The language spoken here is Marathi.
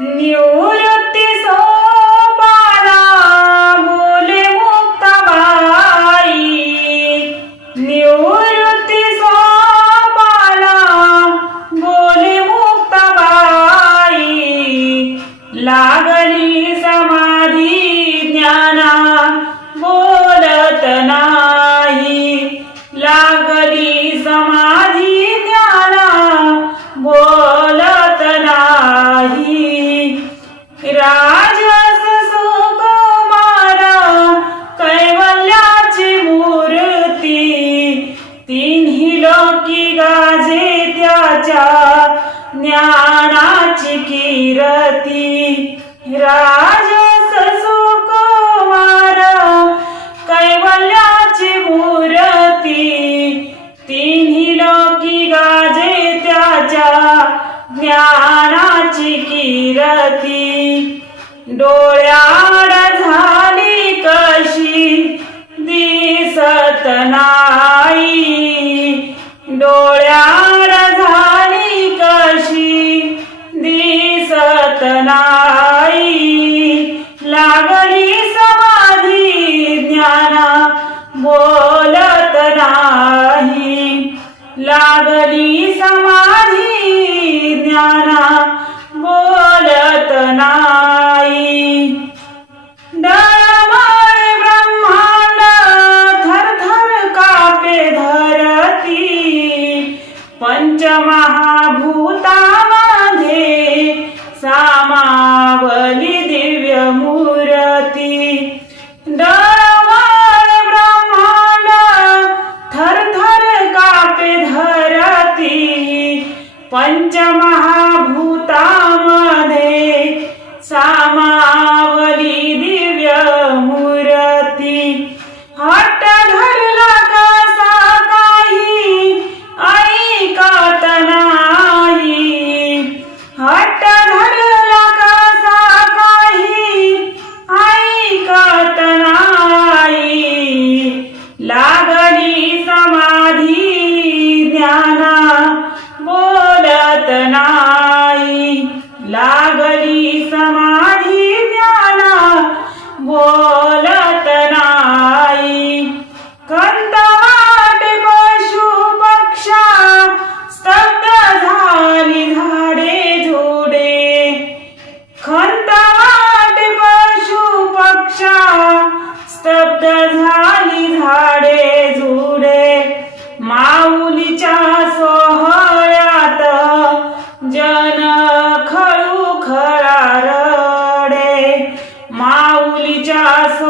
निवृत्ती सोपाला निवृत्ती सोपाला लागली समाधी ज्ञाना बोलतना गती राजस सुकुमार कैवल्याची मूर्ती. तिन्ही लोकी गाजे त्याच्या ज्ञानाची किरती. डोळ्याड झाली कशी दिसत नाही. डोळ्या रतना Mas,